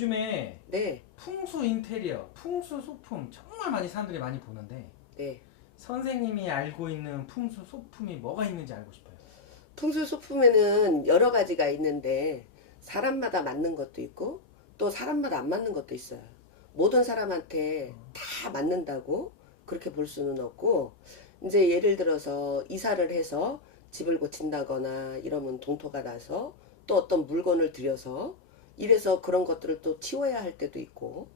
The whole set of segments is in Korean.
요즘에 네, 풍수 인테리어, 풍수 소품 정말 많이 사람들이 많이 보는데 네. 선생님이 알고 있는 풍수 소품이 뭐가 있는지 알고 싶어요. 풍수 소품에는 여러 가지가 있는데 사람마다 맞는 것도 있고 또 사람마다 안 맞는 것도 있어요. 모든 사람한테 다 맞는다고 그렇게 볼 수는 없고 이제 예를 들어서 이사를 해서 집을 고친다거나 이러면 동토가 나서 또 어떤 물건을 들여서 이래서 그런 것들을 또 치워야 할 때도 있고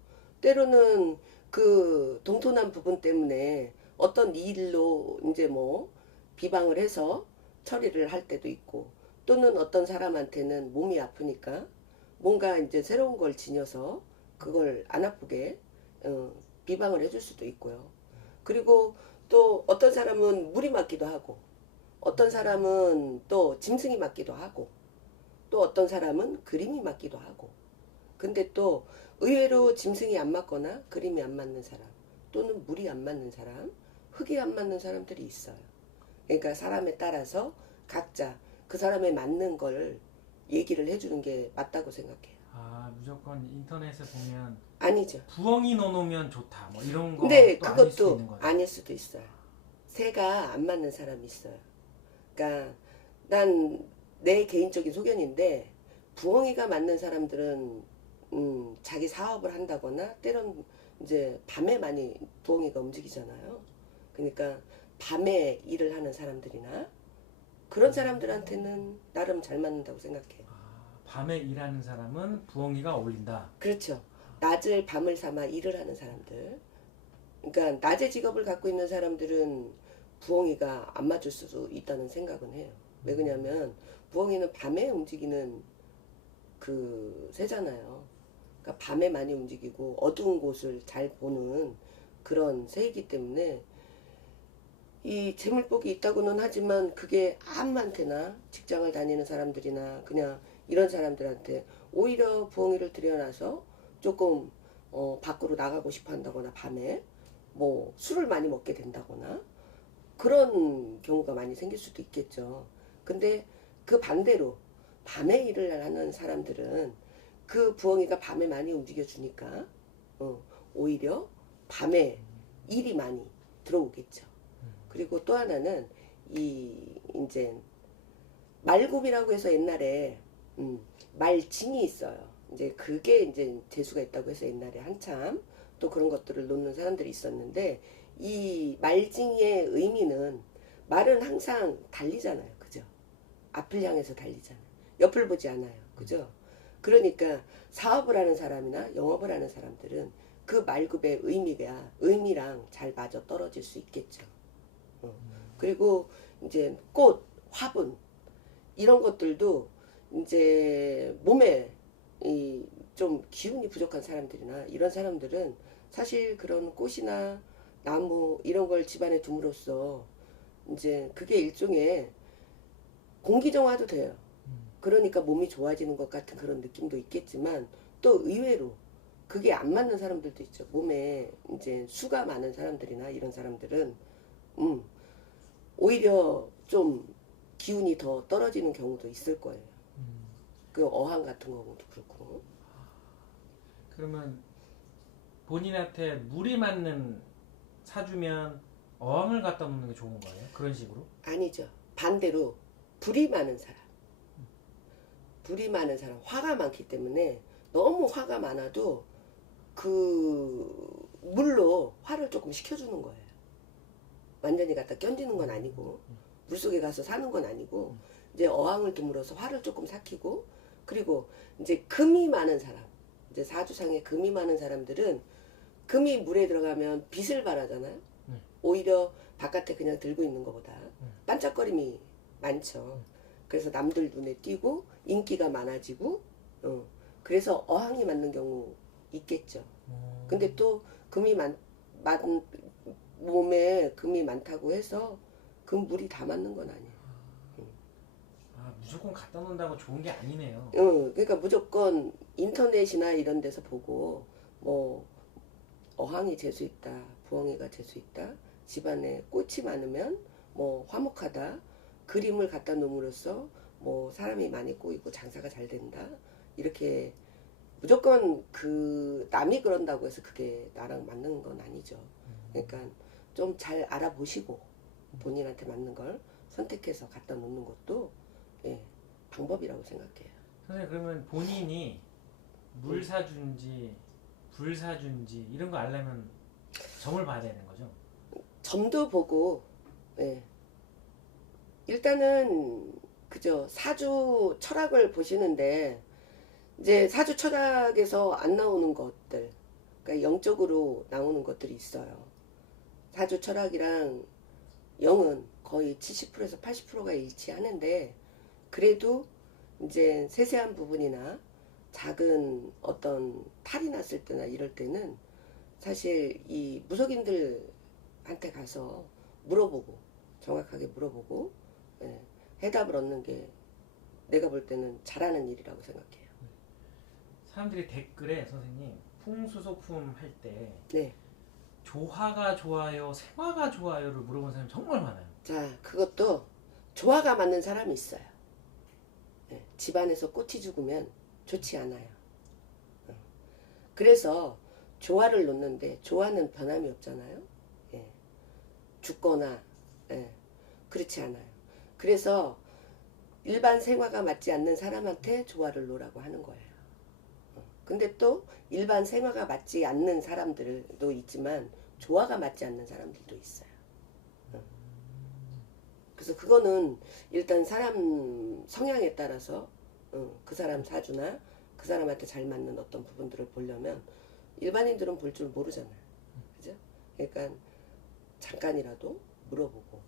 때로는 그 동토난 부분 때문에 어떤 일로 이제 뭐 비방을 해서 처리를 할 때도 있고 또는 어떤 사람한테는 몸이 아프니까 뭔가 이제 새로운 걸 지녀서 그걸 안 아프게 어, 비방을 해줄 수도 있고요. 그리고 또 어떤 사람은 물이 맞기도 하고 어떤 사람은 또 짐승이 맞기도 하고 또 어떤 사람은 그림이 맞기도 하고 근데 또 의외로 짐승이 안 맞거나 그림이 안 맞는 사람 또는 물이 안 맞는 사람 흙이 안 맞는 사람들이 있어요. 그러니까 사람에 따라서 각자 그 사람에 맞는 걸 얘기를 해주는 게 맞다고 생각해요. 아, 무조건 인터넷에 보면 아니죠. 부엉이 넣어놓으면 좋다 뭐 이런 근데 것도 아닐 수도 그것도 있는 거죠. 아닐 수도 있어요. 새가 안 맞는 사람이 있어요. 그러니까 난 내 개인적인 소견인데 부엉이가 맞는 사람들은 자기 사업을 한다거나 때론 이제 밤에 많이 부엉이가 움직이잖아요. 그러니까 밤에 일을 하는 사람들이나 그런 사람들한테는 나름 잘 맞는다고 생각해요. 아, 밤에 일하는 사람은 부엉이가 어울린다. 그렇죠. 낮을 밤을 삼아 일을 하는 사람들. 그러니까 낮의 직업을 갖고 있는 사람들은 부엉이가 안 맞을 수도 있다는 생각은 해요. 왜 그러냐면 부엉이는 밤에 움직이는 그 새잖아요. 그러니까 밤에 많이 움직이고 어두운 곳을 잘 보는 그런 새이기 때문에 이 재물복이 있다고는 하지만 그게 아무한테나 직장을 다니는 사람들이나 그냥 이런 사람들한테 오히려 부엉이를 들여놔서 조금 밖으로 나가고 싶어 한다거나 밤에 뭐 술을 많이 먹게 된다거나 그런 경우가 많이 생길 수도 있겠죠. 근데 그 반대로 밤에 일을 하는 사람들은 그 부엉이가 밤에 많이 움직여 주니까 오히려 밤에 일이 많이 들어오겠죠. 그리고 또 하나는 이 이제 말굽이라고 해서 옛날에 말징이 있어요. 이제 그게 이제 재수가 있다고 해서 옛날에 한참 또 그런 것들을 놓는 사람들이 있었는데 이 말징이의 의미는 말은 항상 달리잖아요. 그죠? 앞을 향해서 달리잖아요. 옆을 보지 않아요. 그죠? 그러니까 사업을 하는 사람이나 영업을 하는 사람들은 그 말굽의 의미랑 잘 맞아 떨어질 수 있겠죠. 그리고 이제 꽃, 화분 이런 것들도 이제 몸에 이 좀 기운이 부족한 사람들이나 이런 사람들은 사실 그런 꽃이나 나무 이런 걸 집안에 둠으로써 이제 그게 일종의 공기정화도 돼요. 그러니까 몸이 좋아지는 것 같은 그런 느낌도 있겠지만 또 의외로 그게 안 맞는 사람들도 있죠. 몸에 이제 수가 많은 사람들이나 이런 사람들은 음, 오히려 좀 기운이 더 떨어지는 경우도 있을 거예요. 그 어항 같은 경우도 그렇고. 그러면 본인한테 물이 맞는 사주면 어항을 갖다 놓는 게 좋은 거예요? 그런 식으로? 아니죠. 반대로 불이 많은 사람. 불이 많은 사람, 화가 많기 때문에 너무 화가 많아도 그 물로 화를 조금 식혀주는 거예요. 완전히 갖다 견디는 건 아니고 물속에 가서 사는 건 아니고 이제 어항을 둠으로써 화를 조금 삭히고 그리고 이제 금이 많은 사람 이제 사주상에 금이 많은 사람들은 금이 물에 들어가면 빛을 발하잖아요. 오히려 바깥에 그냥 들고 있는 것보다 반짝거림이 많죠. 그래서 남들 눈에 띄고 인기가 많아지고 그래서 어항이 맞는 경우 있겠죠. 근데 또 금이 몸에 금이 많다고 해서 금물이 다 맞는 건 아니에요. 아, 무조건 갖다 놓는다고 좋은 게 아니네요. 그러니까 무조건 인터넷이나 이런 데서 보고 뭐 어항이 재수 있다, 부엉이가 재수 있다, 집안에 꽃이 많으면 뭐 화목하다, 그림을 갖다 놓음으로써 뭐 사람이 많이 꼬이고 장사가 잘 된다 이렇게 무조건 그 남이 그런다고 해서 그게 나랑 맞는 건 아니죠. 그러니까 좀 잘 알아보시고 본인한테 맞는 걸 선택해서 갖다 놓는 것도 예, 방법이라고 생각해요. 선생님 그러면 본인이 물 사준지 불 사준지 이런 거 알려면 점을 봐야 되는 거죠? 점도 보고 예. 일단은 그죠. 사주 철학을 보시는데 이제 사주 철학에서 안 나오는 것들, 그러니까 영적으로 나오는 것들이 있어요. 사주 철학이랑 영은 거의 70%에서 80%가 일치하는데 그래도 이제 세세한 부분이나 작은 어떤 탈이 났을 때나 이럴 때는 사실 이 무속인들한테 가서 물어보고 정확하게 물어보고 예, 해답을 얻는 게 내가 볼 때는 잘하는 일이라고 생각해요. 사람들이 댓글에 선생님 풍수소품 할 때 네. 조화가 좋아요, 생화가 좋아요를 물어본 사람이 정말 많아요. 자, 그것도 조화가 맞는 사람이 있어요. 예, 집안에서 꽃이 죽으면 좋지 않아요. 그래서 조화를 놓는데 조화는 변함이 없잖아요. 예, 죽거나 예, 그렇지 않아요. 그래서 일반 생화가 맞지 않는 사람한테 조화를 놓으라고 하는 거예요. 근데 또 일반 생화가 맞지 않는 사람들도 있지만 조화가 맞지 않는 사람들도 있어요. 그래서 그거는 일단 사람 성향에 따라서 그 사람 사주나 그 사람한테 잘 맞는 어떤 부분들을 보려면 일반인들은 볼 줄 모르잖아요. 그죠? 그러니까 잠깐이라도 물어보고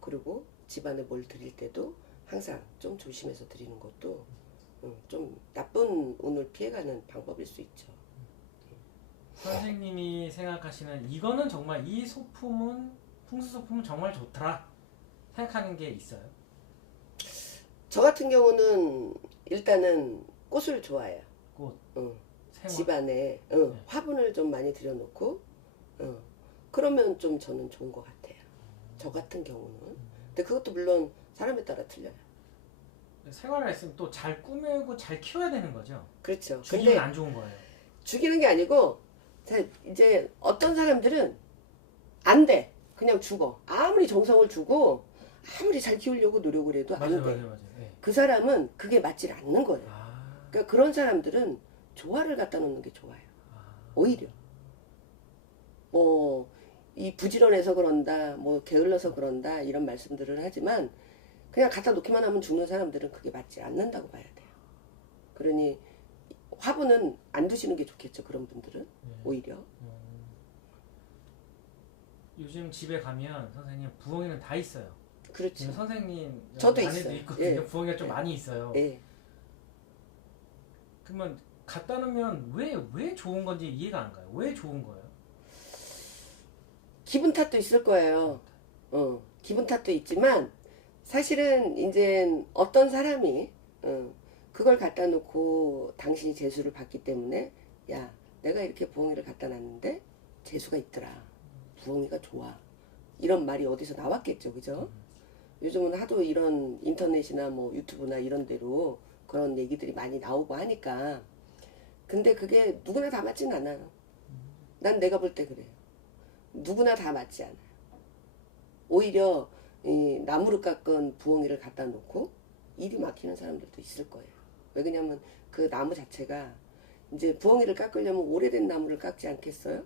그리고 집안에 뭘 드릴 때도 항상 좀 조심해서 드리는 것도 좀 나쁜 운을 피해가는 방법일 수 있죠. 선생님이 생각하시는 이거는 정말 이 소품은 풍수소품은 정말 좋더라 생각하는 게 있어요? 저 같은 경우는 일단은 꽃을 좋아해요. 꽃, 생화. 집안에 화분을 좀 많이 들여놓고 그러면 좀 저는 좋은 것 같아요. 저 같은 경우는. 근데 그것도 물론 사람에 따라 틀려요. 생활을 했으면 또 잘 꾸미고 잘 키워야 되는 거죠. 그렇죠. 죽이면 근데 안 좋은 거예요. 죽이는 게 아니고 자, 이제 어떤 사람들은 안 돼. 그냥 죽어. 아무리 정성을 주고 아무리 잘 키우려고 노력을 해도 안 돼. 맞아요. 네. 그 사람은 그게 맞지 않는 거예요. 아, 그러니까 그런 사람들은 조화를 갖다 놓는 게 좋아요. 오히려. 뭐, 이 부지런해서 그런다, 뭐, 게을러서 그런다, 이런 말씀들을 하지만, 그냥 갖다 놓기만 하면 죽는 사람들은 그게 맞지 않는다고 봐야 돼요. 그러니, 화분은 안 두시는 게 좋겠죠, 그런 분들은. 오히려. 요즘 집에 가면 선생님 부엉이는 다 있어요. 그렇죠. 지금 선생님 저도 안에도 있어요. 있거든요. 예. 부엉이가 좀 예. 많이 있어요. 예. 그러면 갖다 놓으면 왜 좋은 건지 이해가 안 가요. 왜 좋은 거예요? 기분 탓도 있을 거예요. 기분 탓도 있지만, 사실은 이제 어떤 사람이, 그걸 갖다 놓고 당신이 재수를 받기 때문에, 야, 내가 이렇게 부엉이를 갖다 놨는데, 재수가 있더라. 부엉이가 좋아. 이런 말이 어디서 나왔겠죠, 그죠? 요즘은 하도 이런 인터넷이나 뭐 유튜브나 이런 데로 그런 얘기들이 많이 나오고 하니까. 근데 그게 누구나 다 맞진 않아요. 난 내가 볼 때 그래요. 누구나 다 맞지 않아요. 오히려 이 나무를 깎은 부엉이를 갖다 놓고 일이 막히는 사람들도 있을 거예요. 왜 그러냐면 그 나무 자체가 이제 부엉이를 깎으려면 오래된 나무를 깎지 않겠어요?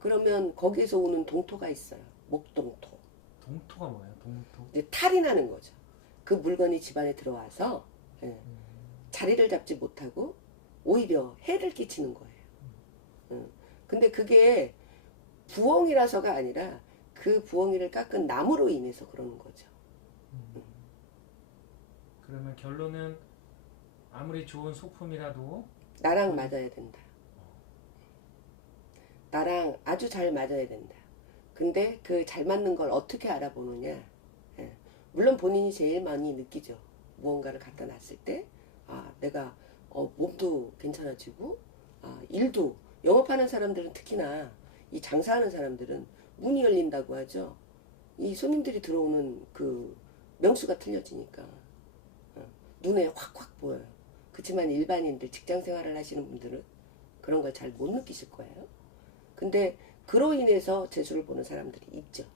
그러면 거기에서 오는 동토가 있어요. 목동토. 동토가 뭐예요? 동토? 이제 탈이 나는 거죠. 그 물건이 집안에 들어와서 예, 자리를 잡지 못하고 오히려 해를 끼치는 거예요. 근데 그게 부엉이라서가 아니라 그 부엉이를 깎은 나무로 인해서 그러는 거죠. 그러면 결론은 아무리 좋은 소품이라도 나랑 맞아야 된다. 나랑 아주 잘 맞아야 된다. 근데 그 잘 맞는 걸 어떻게 알아보느냐. 예. 물론 본인이 제일 많이 느끼죠. 무언가를 갖다 놨을 때, 아, 내가 몸도 괜찮아지고, 아, 일도, 영업하는 사람들은 특히나 이 장사하는 사람들은 문이 열린다고 하죠. 이 손님들이 들어오는 그 명수가 틀려지니까 눈에 확확 보여요. 그렇지만 일반인들 직장 생활을 하시는 분들은 그런 걸 잘 못 느끼실 거예요. 근데 그로 인해서 재수를 보는 사람들이 있죠.